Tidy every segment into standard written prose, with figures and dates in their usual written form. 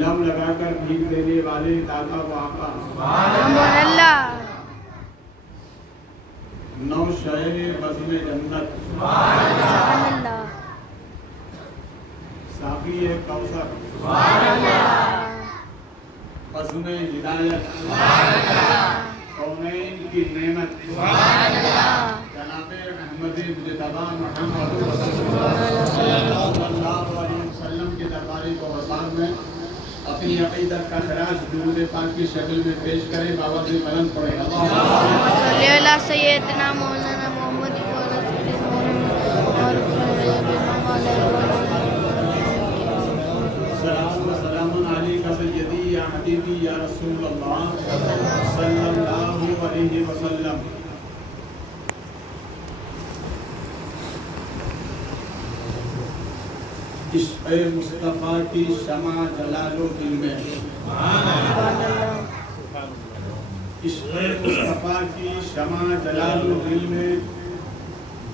لب لگا کر بھیگ دینے والے داتا و آقا سبحان اللہ نو شہر بزم جنت سبحان اللہ ساقی کوثر سبحان اللہ بزم ہدایت کونین کی نعمت سبحان اللہ جناب محمد مجتبی محمد صلی اللہ علیہ وسلم کے دربار کو وسان میں اپنی عقیدت کا خراج درود پاک کی شکل میں پیش کریں. بابا سے بلند پڑے صلی اللہ سیدنا مولانا محمد سلام و سلام علیکہ سیدی یا حبیبی یا رسول اللہ صلی اللہ علیہ وسلم. عشق مصطفیٰ کی شمع جلال و دل میں عشق مصطفیٰ کی شمع جلال و دل میں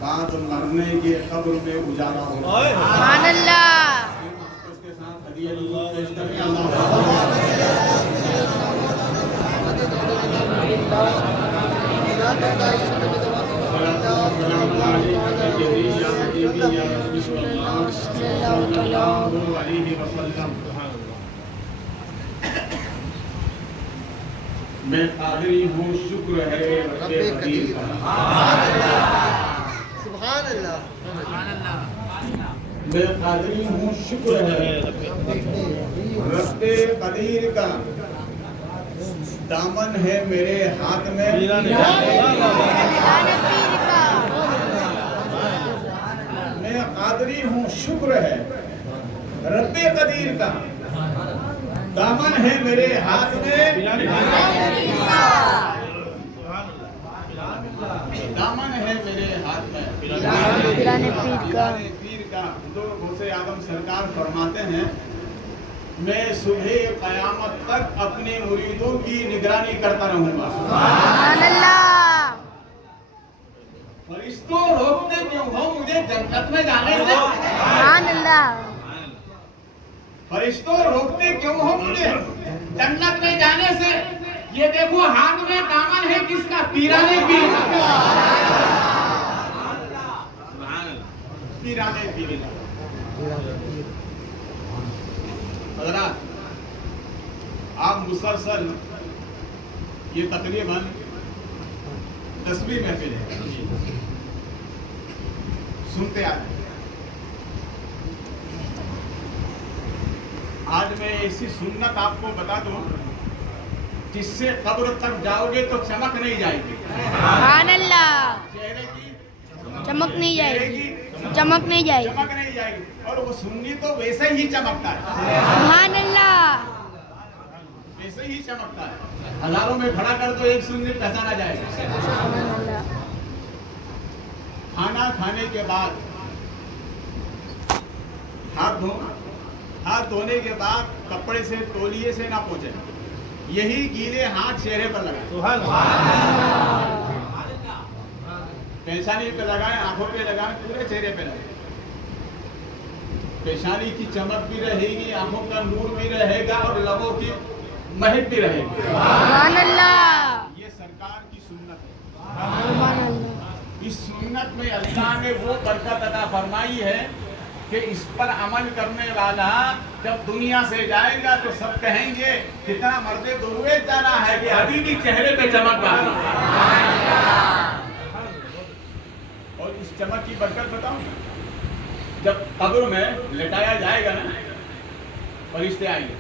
بعد مرنے کے قبر میں اجالا ہو. سبحان اللہ اس کے ساتھ ہدیہ پیش کریں. اللہ میں قادری ہوں شکر ہے رب قدیر کا. سبحان اللہ میں قادری ہوں شکر ہے رب قدیر کا. دامن ہے میرے ہاتھ میں میں قادری ہوں شکر ہے رب قدیر کا. دامن ہے میرے ہاتھ میں دامن ہے میرے ہاتھ میں پیرانے پیر کا پیر کا. حضور غوث اعظم سرکار فرماتے ہیں میں صبح قیامت تک اپنے مریدوں کی نگرانی کرتا رہوں گا. سبحان اللہ فرشتوں روکتے کیوں ہو مجھے جنت میں جانے سے. سبحان اللہ فرشتوں روکتے کیوں ہو مجھے جنت میں جانے سے. یہ دیکھو ہاتھ میں دامن ہے کس کا؟ پیرانے پیر کا. پیرانے پیر کا. حضرات آپ مسلسل یہ تقریباً 10ویں محفل ہے سنتے آ رہے ہیں. آج میں ایسی سنت آپ کو بتا دوں جس سے قبر تک جاؤ گے تو چمک نہیں جائے گی. سبحان اللہ چہرے کی چمک نہیں جائے چہرے گی کی چمک نہیں جائے گی چمک نہیں جائے گی. اور وہ سنی تو ویسے ہی چمکتا ہے سبحان اللہ ویسے ہی چمکتا ہے. ہزاروں میں کھڑا کر تو ایک سنی پہچانا جائے گا. سبحان اللہ کھانا کھانے کے بعد ہاتھ دھونے کے بعد کپڑے سے تولیے سے نہ پوچھیں. یہی گیلے ہاتھ چہرے پر لگائیں. پیشانی پہ لگائیں, آنکھوں پہ لگائیں, پورے چہرے پہ لگائیں. پیشانی کی چمک بھی رہے گی, آنکھوں کا نور بھی رہے گا اور لبوں کی مہک بھی رہے گی. سبحان اللہ یہ سرکار کی سنت ہے. سبحان اللہ اس سنت میں اللہ نے وہ برکت عطا فرمائی ہے کہ اس پر عمل کرنے والا جب دنیا سے جائے گا تو سب کہیں گے کتنا مرد درویش جانا ہے کہ ابھی بھی چہرے پہ چمک باقی ہے. اور اس چمک کی برکت بتاؤں, جب قبر میں لٹایا جائے گا نا فرشتے آئیں گے.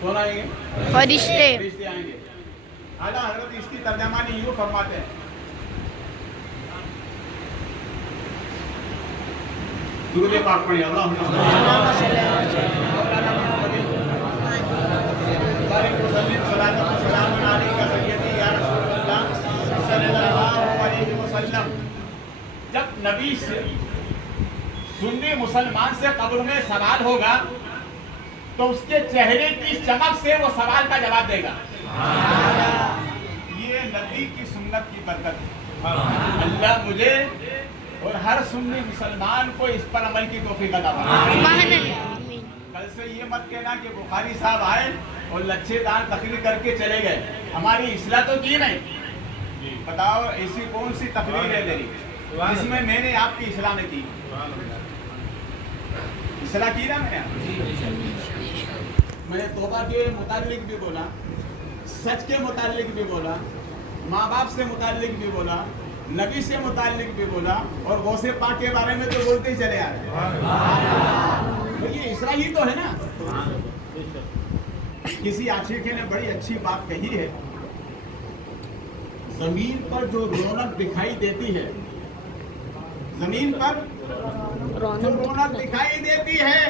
کون آئیں گے؟ فرشتے فرشتے آئیں گے. اعلیٰ حضرت اس کی ترجمانی یوں فرماتے ہیں درود پاک پڑھیں. اللہم صلی وسلم. جب نبی سے سنی مسلمان سے قبر میں سوال ہوگا تو اس کے چہرے کی چمک سے وہ سوال کا جواب دے گا. یہ نبی کی سنت کی برکت ہے. اللہ مجھے اور ہر سنی مسلمان کو اس پر عمل کی توفیق عطا فرمائے. سبحان اللہ آمین. کل से ये मत कहना कि बुखारी साहब आए और लच्छेदार तकरीर करके चले गए, हमारी इस्लाह तो की नहीं। बताओ ऐसी कौन सी तकरीर है मेरी जिसमें मैंने आपकी इस्लाह नहीं की? इस्लाह की ना मैंने तौबा के मुतालिक भी बोला, सच के मुतालिक भी बोला, माँ बाप से मुतालिक भी बोला, नबी से मुतालिक भी बोला, और गौसे पाक के बारे में तो बोलते ही चले आ रहे। तो ये इस्लाह ही तो है ना। किसी आशिक़ ने बड़ी अच्छी बात कही है, जमीन पर जो रौनक दिखाई देती है, जमीन पर जो रौनक दिखाई देती है,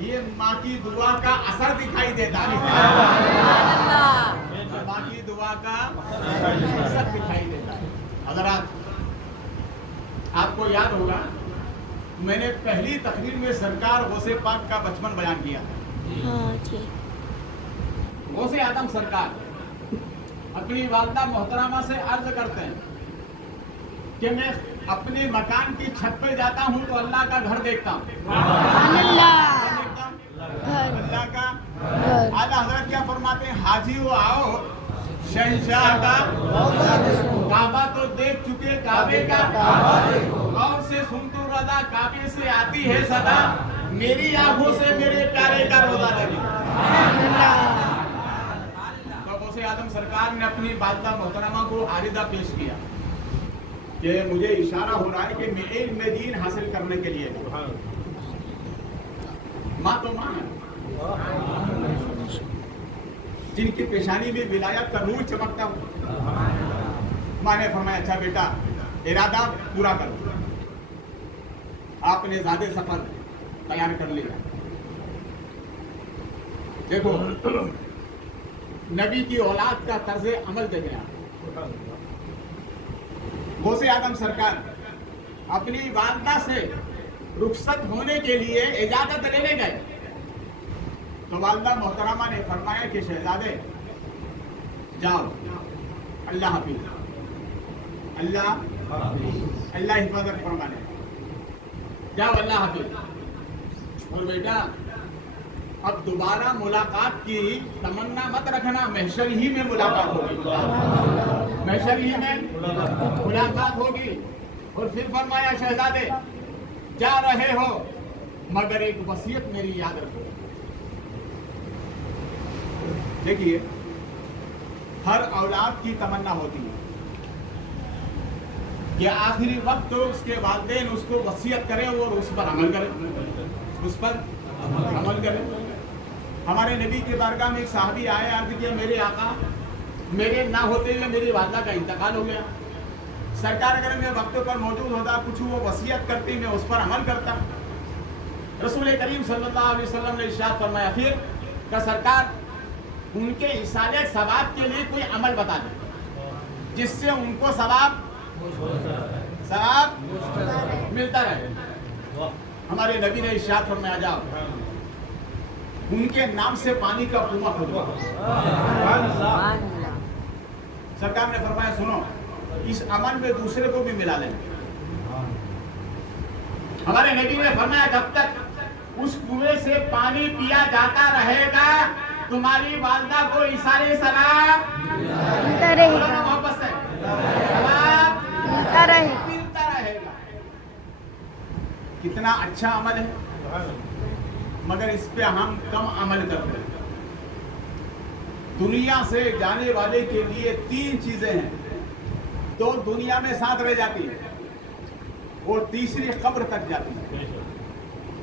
ये माँ की दुआ का असर दिखाई देता है। माँ की दुआ का असर दिखाई देता है। अगर आपको याद होगा, मैंने पहली तकरीर में सरकार गौसे पाक का बचपन बयान किया। गौसे आदम सरकार अपनी वालदा मोहतरमा से अर्ज करते हैं कि मैं अपने मकान की छत पे जाता हूँ तो अल्लाह का घर देखता हूँ। अल्लाह का आला हजरत क्या फरमाते हैं, हाजी वो आओ शहंशाह का काबा तो देख चुके, काबे का और से सुन तो रदा, काबे से आती है सदा, मेरी आंखों से मेरे प्यारे का रोजा लगी। तो गौसे आदम सरकार ने अपनी वालिदा मोहतरमा को आरिदा पेश किया कि मुझे इशारा हो रहा है कि मैं इल्म दीन हासिल करने के लिए माँ तो माँ है, जिनकी पेशानी में विलायत का नूर चमकता हो। माँ ने फरमाया, अच्छा बेटा इरादा पूरा करो। आपने ज़्यादा सफर तैयार कर लिया। देखो नबी की औलाद का तर्ज अमल देखे आप। गौसे आदम सरकार अपनी वालिदा से रुखसत होने के लिए इजाजत लेने गए तो वालिदा मोहतरमा ने फरमाया कि शहजादे जाओ, अल्लाह हाफिज, अल्लाह हिफाजत फरमाने, जाओ अल्लाह हाफिज। और बेटा अब दोबारा मुलाकात की तमन्ना मत रखना, महशर ही में मुलाकात होगी, महशर ही में मुलाकात होगी। और फिर फरमाया, शहजादे जा रहे हो मगर एक वसीयत मेरी याद रखो। देखिए हर औलाद की तमन्ना होती है कि आखिरी वक्त तो उसके वालिदैन उसको वसीयत करें और उस पर अमल करें, उस पर अमल करें। हमारे नबी के बारगाह में एक साहबी आए, अर्ज किया, मेरे आका मेरे ना होते हुए मेरी वालिदा का इंतकाल हो गया, सरकार अगर मैं वक्त पर मौजूद होता, कुछ वो वसीयत करती, मैं उस पर अमल करता। रसूल करीम सल्लल्लाहु अलैहि वसल्लम ने इरशाद फरमाया, फिर का सरकार उनके इसाले सवाब के लिए कोई अमल बता दे जिससे उनको सवाब मिलता रहे। हमारे नबी ने इरशाद फरमाया, जाओ उनके नाम से पानी का कुआं खोदो। सरकार ने फरमाया, सुनो इस अमल में दूसरे को भी मिला लेना। हमारे नबी ने फरमाया, जब तक उस कुएं से पानी पिया जाता रहेगा तुम्हारी वालिदा को इशारे सलाम मिलता रहेगा, मोहब्बत से सलाम मिलता रहेगा। कितना अच्छा अमल है, मगर इस पे हम कम अमल करते हैं। दुनिया से जाने वाले के लिए तीन चीजें हैं, दो दुनिया में साथ रह जाती है और तीसरी कब्र तक जाती है,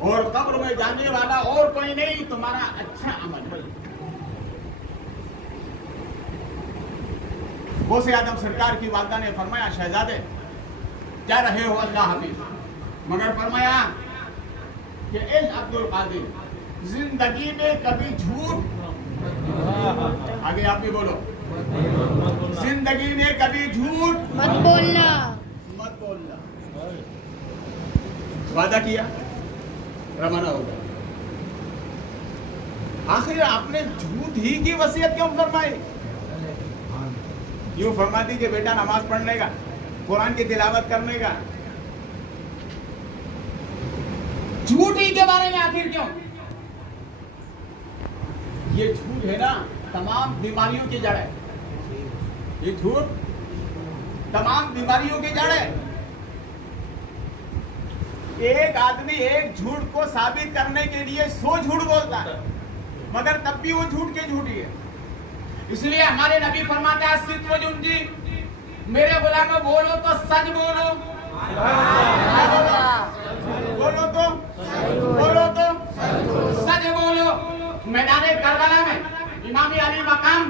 और कब्र में जाने वाला और कोई नहीं, तुम्हारा अच्छा अमल है। गौसे आदम सरकार की वालिदा ने फरमाया, शहजादे जा रहे हो अल्लाह हाफिज, मगर फरमाया कि ए अब्दुल कादिर जिंदगी में कभी झूठ, आगे आप भी बोलो, जिंदगी में कभी झूठ मत बोलना, मत बोलना। वादा किया, रवाना हो गया। आखिर आपने झूठ ही की वसीयत क्यों फरमाई? यूं फरमा दी कि बेटा नमाज पढ़ने का, कुरान की तिलावत करने का, झूठ ही के बारे में आखिर क्यों? ये झूठ है ना तमाम बीमारियों की जड़ है। ये झूठ तमाम बीमारियों की जड़ है। एक आदमी एक झूठ को साबित करने के लिए 100 झूठ बोलता है, मगर तब भी वो झूठ के झूठी है। इसलिए हमारे नबी फरमाते हैं सिद्क़ वजुंजी, मेरे गुलामों बोलो तो सच बोलो, बोलो तो सच बोलो। मैदान करबला में इमाम अली मकाम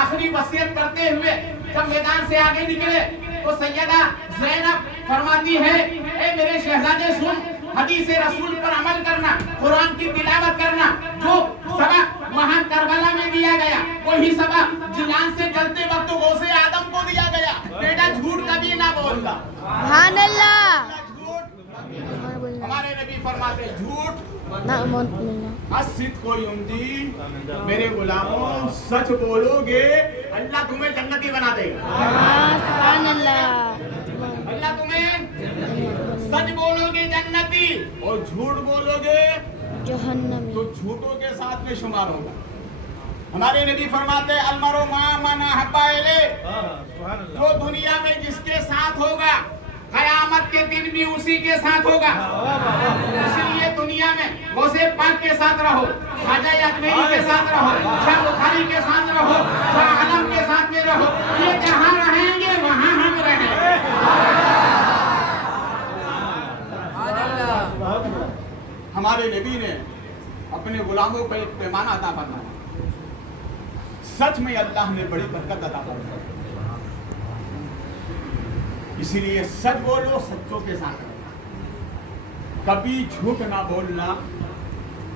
आखिरी वसीयत करते हुए जब मैदान से आगे निकले तो सैयदा ज़ैनब फरमाती है, ए मेरे शहजादे सुन, हदीस रसूल पर अमल करना, कुरान की तिलावत करना। जो सबक वहां करबला में दिया गया वही सबक जिलान से जलते वक्त गौसे आदम को दिया गया। बेटा झूठ कभी ना बोलना। सुभान अल्लाह। झूठ हमारे नबी फरमाते झूठ ना मौत मिलना। सिद्क़ वजुंजी, मेरे गुलामों सच बोलोगे अल्लाह तुम्हें जन्नती बना देगा। सुभान अल्लाह। अल्लाह तुम्हें सच बोलोगे जन्नती और झूठ बोलोगे जहन्नमी। तो झूठों के साथ में शुमार होगा। हमारे नबी फरमाते अलमरो मा मना हब्बा इले, जो दुनिया में जिसके साथ होगा कयामत के दिन भी उसी के साथ होगा। इसलिए दुनिया में गौसे पाक के साथ रहो, ख्वाजा अजमेरी के साथ रहो, शाह बुखारी के साथ रहो, शाह आलम के साथ में रहो। ये जहाँ रहेंगे वहाँ हम रहेंगे। हमारे नबी ने अपने गुलामों को एक पैमाना अता फरमाया। सच में अल्लाह ने बड़ी बरकत अता फरमाई। इसीलिए सच बोलो, सच्चों के साथ रहो, कभी झूठ ना बोलना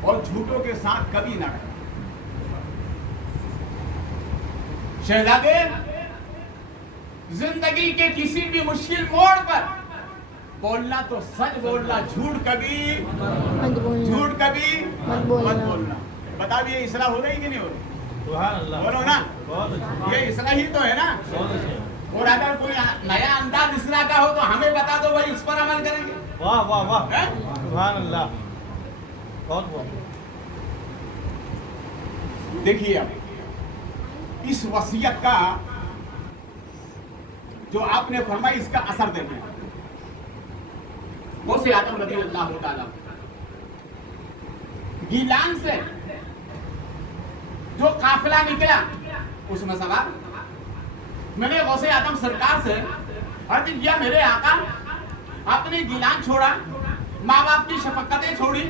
और झूठों के साथ कभी ना रहना। शहजादे, जिंदगी के किसी भी मुश्किल मोड़ पर बोलना तो सच बोलना, झूठ कभी मत बोलना। झूठ कभी मत बोलना। मत बोलना। बता भी ये इसलाह हो रही कि नहीं हो रही? बोलो ना, ये इसलाह ही तो है ना। और अगर कोई नया अंदाज इसलाह का हो तो हमें बता दो भाई, उस पर अमल करेंगे। वाह वाह वाह, हैं? सुभान अल्लाह, बहुत बहुत। देखिए अब इस वसीयत का जो आपने फरमाई इसका असर देखिए। गौसे आदम रज़ी अल्लाह ताला गीलान से जो काफिला निकला उसमें सवार मैंने गौसे आदम सरकार से अर्ज किया, मेरे आका आपने गीलान छोड़ा, माँ बाप की शफकतें छोड़ी,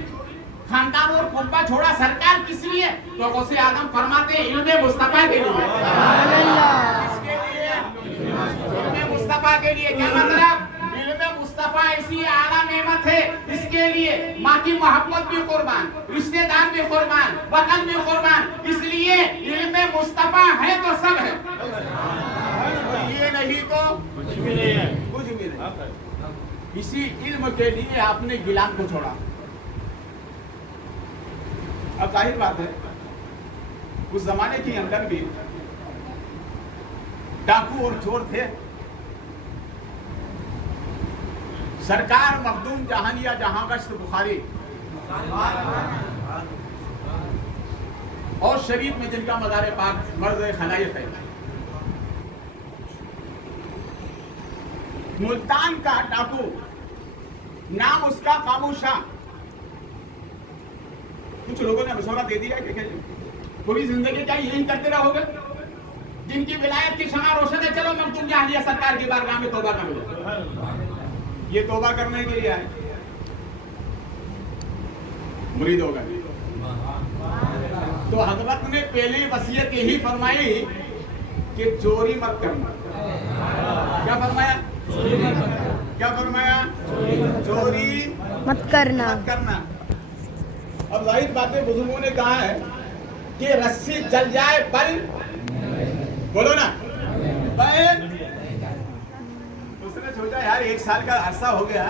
खानदान और कुब्बा छोड़ा, सरकार किस लिए? तो गौसे आदम फरमाते इल्मे मुस्तफा के लिए। किसके लिए? इल्मे मुस्तफा के लिए। क्या मतलब? इल्मे मुस्तफा ऐसी आला नेमत है, इसके लिए माँ की मोहब्बत भी कुर्बान, रिश्तेदार भी कुर्बान, वतन भी कुर्बान। इसलिए इल्मे मुस्तफा है तो सब है, ये नहीं तो कुछ भी नहीं है, कुछ भी नहीं। इसी इल्म के लिए आपने गिलान को छोड़ा। अब जाहिर बात है उस जमाने के अंदर भी डाकू और चोर थे। सरकार मखदूम जहानिया जहांगश्त बुखारी और शरीफ में जिनका मज़ार पाक मर्द खनायत है, मुल्तान का डाकू, नाम उसका खामोशा। कुछ लोगों ने मशवरा दे दिया कि पूरी जिंदगी क्या यही करते रहोगे? जिनकी विलायत की शमा रोशन है, चलो मखदूम जहानिया सरकार की बारगाह में तौबा कर लो। ये तौबा करने के लिए आए, मुरीद हो गए। तो हजरत ने पहली वसीयत यही फरमाई कि चोरी मत करना। क्या फरमाया? क्या फरमाया? चोरी मत करना। मत करना। अब जाहिर बात है, बुजुर्गों ने कहा है कि रस्सी जल जाए बल, बोलो ना, बल। उसने सोचा यार 1 साल का अरसा हो गया,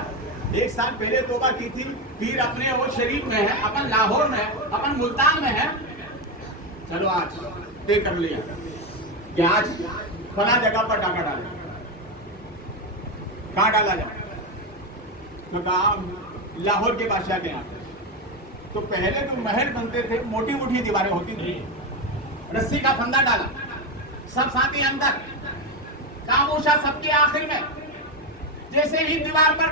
1 साल पहले तौबा की थी, फिर अपने वो शरीफ में है, अपन लाहौर में है, अपन मुल्तान में है, चलो आज तय कर लिया कि आज फला जगह पर डाका डाले। कहाँ डाला जाए? तो कहा लाहौर के बादशाह के यहाँ। तो पहले जो महल बनते थे, मोटी मोटी दीवारें होती थी, रस्सी का फंदा डाला, सब साथी अंदर, खामोशा सबके आखिर में। जैसे ही दीवार पर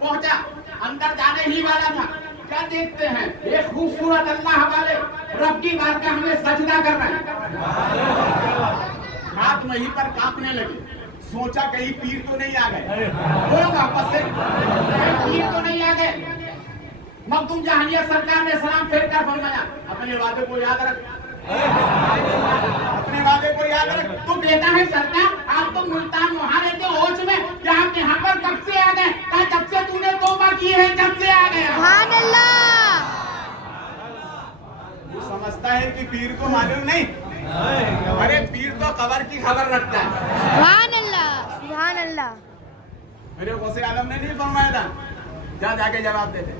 पहुंचा, अंदर जाने ही वाला था, क्या देखते हैं, एक खूबसूरत अल्लाह वाले रब की बारगाह में सजदा कर रहे हैं। हाथ वहीं पर कांपने लगे, सोचा कहीं पीर तो नहीं आ गए, बोलो वापस से, कहीं पीर तो नहीं आ गए। मखदूम जहानिया सरकार ने सलाम फेर कर फरमाया, अपने वादे को याद रख, अपने वादे को याद रख। तू कहता है सरकार, आप तो मुल्तान वहां रहते होश में, यहाँ पर कब से आ गए? कहा जब से तूने तौबा की है जब से आ गया। सुभान अल्लाह। तू समझता है कि पीर को मालूम नहीं? अरे पीर तो खबर की खबर रखता है। सुभान अल्लाह, सुभान अल्लाह। मेरे गौसे आलम ने नहीं फरमाया था, जा जाके जवाब देते।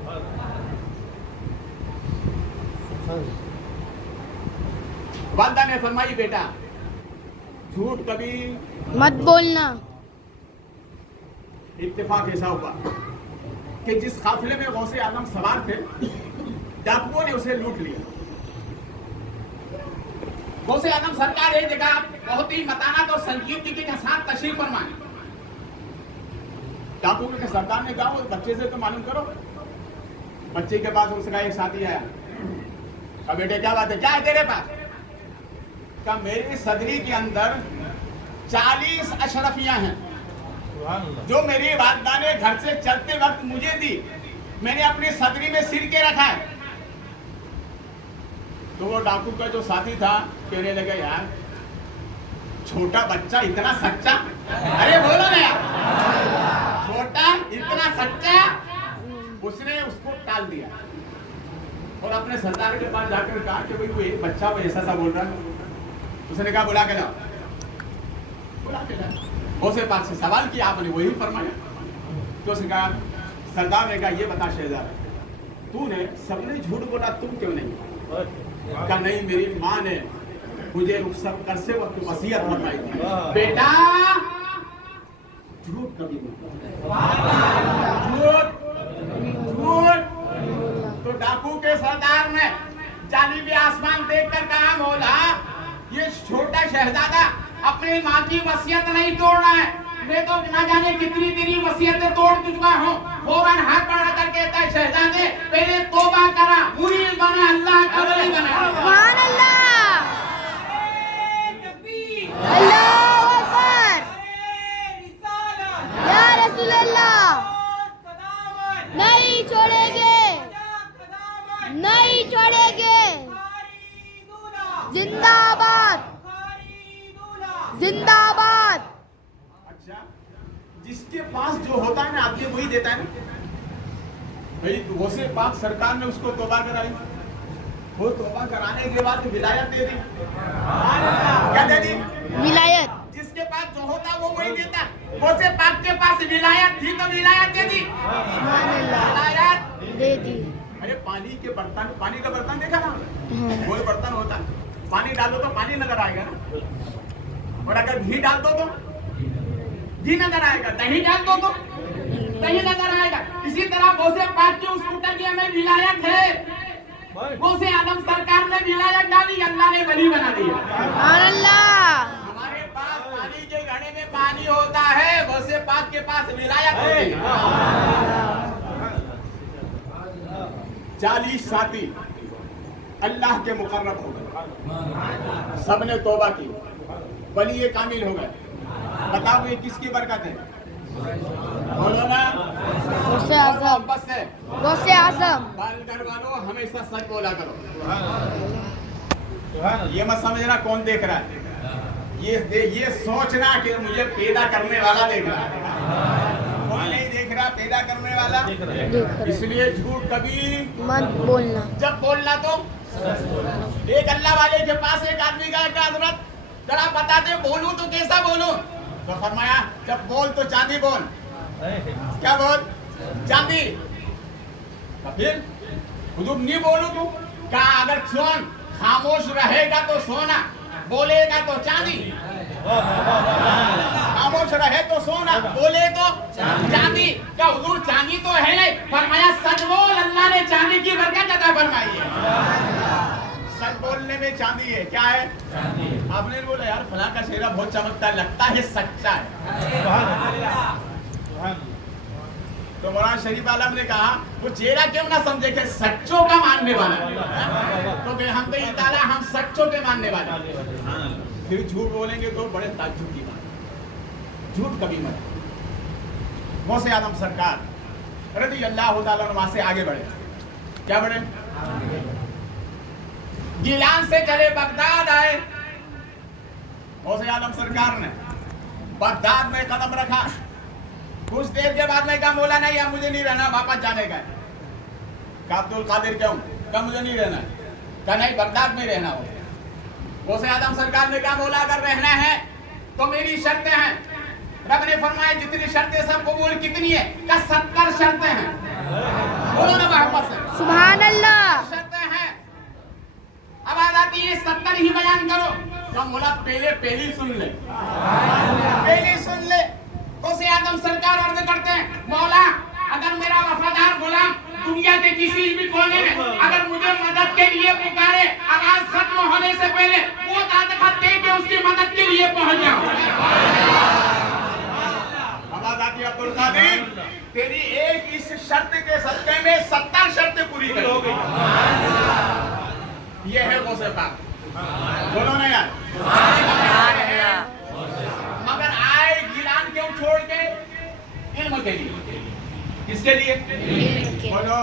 वालदा ने फरमाई, बेटा झूठ कभी मत बोलना। इत्तेफाक ऐसा हुआ कि जिस काफिले में गौसे आलम सवार थे, डाकुओं ने उसे लूट लिया। गौसे आलम सरकार एक जगह बहुत ही मताना और संजीदगी के साथ तशरीफ फरमाए। डाकू के सरदार ने कहा, बच्चे से तो मालूम करो। बच्चे के पास उसका एक साथी आया, कहा बेटे क्या बात है, क्या है तेरे पास? कहा मेरी सदरी के अंदर 40 अशरफियां हैं जो मेरी वालदा ने घर से चलते वक्त मुझे दी, मैंने अपनी सदरी में सिर के रखा है। तो वो डाकू का जो साथी था कहने लगा, यार छोटा बच्चा इतना सच्चा, अरे बोलो ना यार, छोटा इतना सच्चा। उसने उसको टाल दिया और अपने सरदार के पास जाकर कहा कि भाई वो एक बच्चा वो ऐसा सा बोल रहा है। उसने कहा बुला के लाओ, बुला के लाओ। गौसे पाक से सवाल किया, आपने वही फरमाया। तो उसने कहा, सरदार ने कहा, ये बता शहजादा, तूने सबने झूठ बोला, तुम क्यों नहीं? कहा नहीं, मेरी माँ ने मुझे रुखसत कर से वक्त वसीयत फरमाई थी, बेटा झूठ कभी झूठ झूठ। तो डाकू के सरदार ने जानिबी आसमान देखकर कहा, मौला ये छोटा शहजादा अपनी माँ की वसीयत नहीं तोड़ रहा है, मैं तो ना जाने कितनी तेरी वसीयतें तोड़ चुका हूँ। फौरन हाथ बढ़ा कर कहता है, शहजादे पहले तौबा करा, मुरीद बना, अल्लाह का वली बना। सुभान अल्लाह। अल्लाहू अकबर। या रसूल अल्लाह। नहीं छोड़ेंगे, नहीं छोड़ेंगे। जिंदाबाद, जिंदाबाद। अच्छा, जिसके पास जो होता है ना आदमी वही देता है ना भाई। गौसे पाक सरकार ने उसको तौबा कराई, वो तौबा कराने के बाद विलायत दे दी। क्या दे दी? विलायत। जिसके पास जो होता वो वही देता। गौसे पाक के पास विलायत थी तो विलायत दे दी, विलायत दे दी। अरे पानी के बर्तन, पानी का बर्तन देखा ना, गोल बर्तन होता है, पानी डालो तो पानी नजर आएगा ना, और अगर घी डाल दो तो घी नजर आएगा, दही डाल दो तो दही नजर आएगा। इसी तरह गौसे पाक के उस कुटकिया में विलायत है। गौसे आलम सरकार ने विलायत डाली, अल्लाह ने वली बना दिया। सुभान अल्लाह। हमारे पास पानी के घड़े में पानी होता है, गौसे पाक के पास विलायत होती है। 40 साथी अल्लाह के मुकर्रब हो गए, सबने तौबा की, वली कामिल हो गए। बताओ ये किसकी बरकत है? बोलो ना, गौसे आज़म, बस है। गौसे आज़म। बाल वालों हमेशा सच बोला करो, ये मत समझना कौन देख रहा है, ये सोचना कि मुझे पैदा करने वाला देख रहा है। कोई नहीं देख रहा, पैदा करने वाला। इसलिए झूठ कभी मत बोलना। जब बोलना तो एक अल्लाह वाले के पास एक आदमी का हजरत जरा बताते बोलूं तो कैसा बोलूं? तो फरमाया जब बोल तो चांदी बोल। क्या बोल? चांदी। फिर हुजूर नहीं बोलूं तो क्या? अगर सुन खामोश रहेगा तो सोना, बोलेगा तो चांदी। खामोश रहे तो सोना, बोले तो चांदी। क्या हुजूर चांदी तो है नहीं? फरमाया सच बोल, अल्लाह ने चांदी की बरकत अता फरमाई है। सच बोलने में चांदी है। क्या है? आपने बोला यार फलां का चेहरा बहुत चमकता है, लगता है सच्चा है। सुभान अल्लाह, सुभान तो मौलाना शरीफ आलम ने कहा वो चेहरा क्यों ना समझे कि सच्चों का मानने वाला है। तो हम तो ये ताला हम सच्चों के मानने वाले हैं। फिर झूठ बोलेंगे तो बड़े ताज्जुब की बात, झूठ कभी मत। गौसे आदम सरकार रज़ी अल्लाह ताला अन्हु से आगे बढ़े। क्या बढ़े? गिलान से चले बगदाद आए। गौसे आदम सरकार ने बगदाद में कदम रखा। कुछ देर के बाद में कहा मौला नहीं अब मुझे नहीं रहना, वापस जाने का है। कहा अब्दुल कादिर क्यों? कहा मुझे नहीं रहना। कहा नहीं बगदाद में रहना हो। गौसे आदम सरकार ने कहा मौला अगर रहना है तो मेरी शर्तें हैं। रब ने फरमाया जितनी शर्तें सब कबूल कितनी है? का 70 शर्तें हैं। बोलो ना मोहब्बत से सुभान अल्लाह। शर्तें हैं। अब आ जाती है 70 ही बयान करो। तो मौला पहली सुन ले, पहली सुन ले। गौसे आदम सरकार अर्ज करते हैं मौला अगर मेरा वफादार गुलाम दुनिया के किसी भी कोने में अगर मुझे मदद के लिए पुकारे, आवाज खत्म होने से पहले वो दादखत दे के उसकी मदद के लिए पहुंच जाऊं। अब्दुल कादिर तेरी एक इस शर्त के सदक़े में 70 शर्तें पूरी कर हो गई। ये है गौसे पाक। बोलो ना यार। मगर आए गिलान क्यों छोड़ के? इल्म के लिए। किसके लिए? बोलो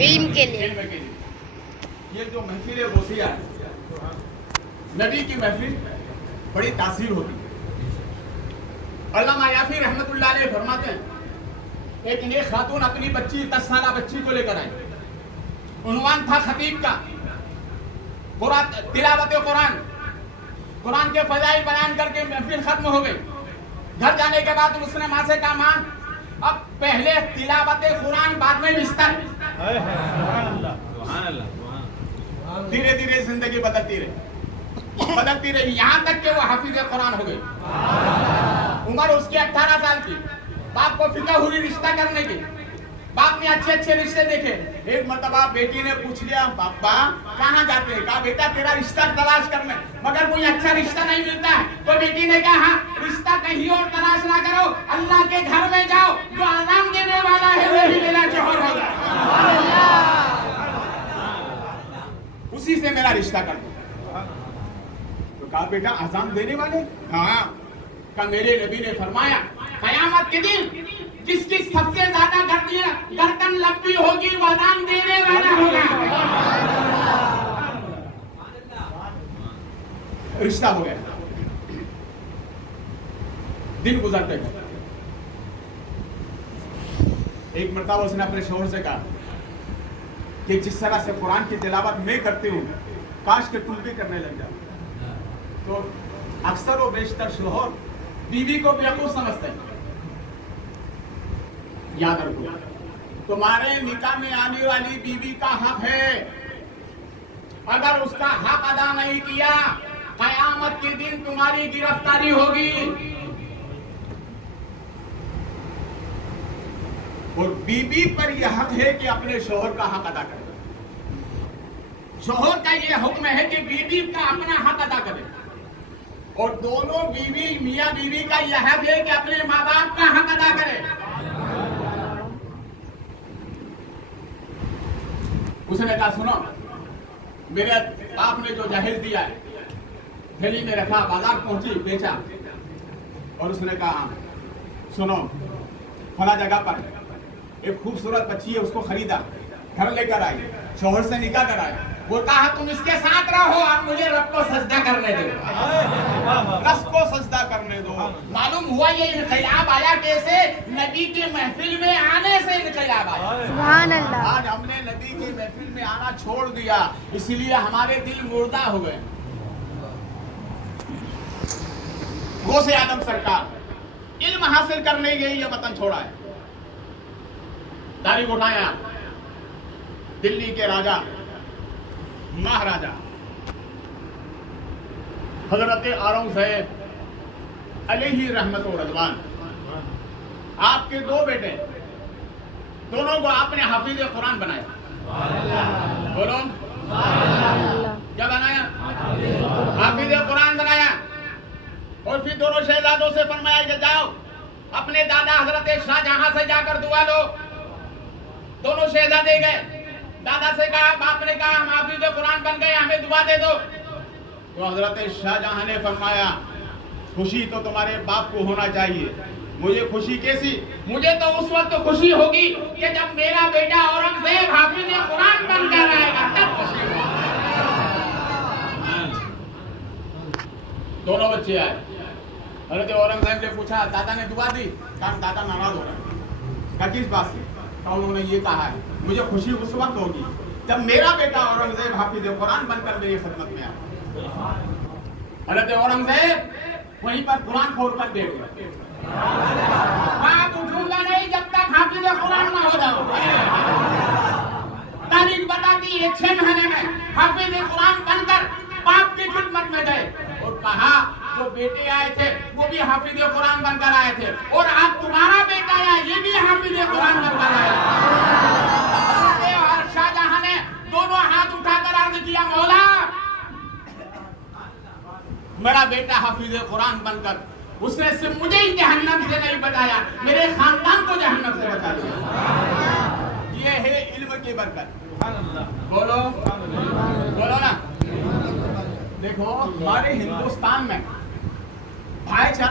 इल्म के लिए। इल्म के लिए। ये जो महफिल गौसिया है, नबी की महफिल बड़ी तासीर होती है। अल्लामा याफी रहमतुल्लाह अलैह फरमाते हैं एक नेक खातून अपनी बच्ची 10 साला बच्ची को लेकर आई। उन्वान था खतीब का कुरान तिलावत कुरान, कुरान के फजाइल बयान करके महफिल खत्म हो गई। घर जाने के बाद उसने माँ से कहा माँ अब पहले तिलावत कुरान बाद में बिस्तर। धीरे धीरे जिंदगी बदलती रही यहाँ तक कि वो हाफिज कुरान हो गई। उम्र उसकी 18 साल की। बाप को फिक्र हुई रिश्ता करने की। बाप ने अच्छे अच्छे रिश्ते देखे। एक मर्तबा बेटी ने पूछ लिया पापा कहाँ जाते हैं? कहा बेटा तेरा रिश्ता तलाश करने, मगर कोई अच्छा रिश्ता नहीं मिलता है। तो बेटी ने कहा रिश्ता कहीं और तलाश ना करो, अल्लाह के घर में जाओ, जो आराम देने वाला है वही मेरा जौहर होगा, उसी से मेरा रिश्ता कर दो। तो कहा बेटा आजान देने वाले? हाँ। कहा मेरे नबी ने फरमाया कयामत के दिन जिसकी सबसे ज्यादा गर्दन लंबी होगी वो आजान देने वाला होगा। रिश्ता हो गया। दिन गुजरते गए। एक मर्तबा उसने अपने शोहर से कहा कि जिस तरह से कुरान की तिलावत मैं करती हूँ काश के तुम भी करने लग जाओ। तो अक्सर वो बेशतर शोहर बीवी को बेवकूफ समझते हैं। याद रखो तुम्हारे निकाह में आने वाली बीवी का हक है। अगर उसका हक अदा नहीं किया कयामत के दिन तुम्हारी गिरफ्तारी होगी। और बीवी पर यह हक है कि अपने शोहर का हक अदा करे। शोहर का यह हुक्म है कि बीवी का अपना हक अदा करे। और दोनों बीवी मियां बीवी का यह हक है कि अपने माँ बाप का हक अदा करे। उसने कहा सुनो मेरे बाप ने जो जहेज दिया है थैली में रखा, बाजार पहुंची बेचा। और उसने कहा सुनो फला जगह पर एक खूबसूरत बच्ची है उसको खरीदा, घर लेकर आई, शोहर से निकाह कराया। वो कहा तुम इसके साथ रहो, आप मुझे रब को सजदा करने दो, रब को सजदा करने दो। मालूम हुआ ये इनकलाब आया कैसे? नबी की महफिल में आने से इनकलाब आया। सुभान अल्लाह। आज हमने नबी की महफिल में आना छोड़ दिया, इसीलिए हमारे दिल मुर्दा हो गए। गौसे आदम सरकार इल्म हासिल करने गए, ये वतन छोड़ा है। तारीख उठाया दिल्ली के राजा महाराजा हजरत औरंगजेब अलैहि रहमत व रज़वान, आपके दो बेटे, दोनों को आपने हाफिज कुरान बनाया। बोलो کیا بنایا؟ حافظ قرآن بنایا. اور پھر دونوں شہزادوں سے فرمایا کہ جاؤ اپنے دادا حضرت شاہ جہاں سے جا کر دعا لو. دونوں شہزادے گئے, دادا سے کہا, باپ نے کہا ہم حافظ قرآن بن گئے, ہمیں دعا دے دو. تو حضرت شاہ جہاں نے فرمایا خوشی تو تمہارے باپ کو ہونا چاہیے, مجھے خوشی کیسی؟ مجھے تو اس وقت خوشی ہوگی کہ جب میرا بیٹا اورنگزیب حافظ قرآن بن کر آئے گا, تب خوشی ہوگی. دونوں بچے آئے. حضرت اورنگزیب نے پوچھا دادا نے دعا دی؟ کہا دادا ناراض ہو رہا ہے. کہا کس بات سے؟ کہا انہوں نے یہ کہا ہے مجھے خوشی اس وقت ہوگی جب میرا بیٹا اورنگزیب حافظ قرآن بن کر میری خدمت میں آئے. حضرت اورنگزیب وہیں پر قرآن کھول کر بیٹھ گئے. آپ اٹھوں گا نہیں جب تک حافظ قرآن نہ ہو جاؤ. تاریخ بتاتی ہے 6 مہینے میں حافظ قرآن بن کر باپ کی خدمت میں گئے اور کہا جو بیٹے آئے تھے وہ بھی حافظ قرآن بن کر آئے تھے, اور آپ تمہارا بیٹا آیا یہ بھی حافظ قرآن بن کر آیا. اور شاہ جہاں نے دونوں ہاتھ اٹھا کر عرض کیا مولا میرا بیٹا حافظ قرآن بن کر اس نے صرف مجھے ہی جہنم سے نہیں بچایا, میرے خاندان کو جہنم سے بچا دیا. یہ ہے علم کی برکت. بولو بولو نا. دیکھو ہمارے ہندوستان میں بھائی چارہ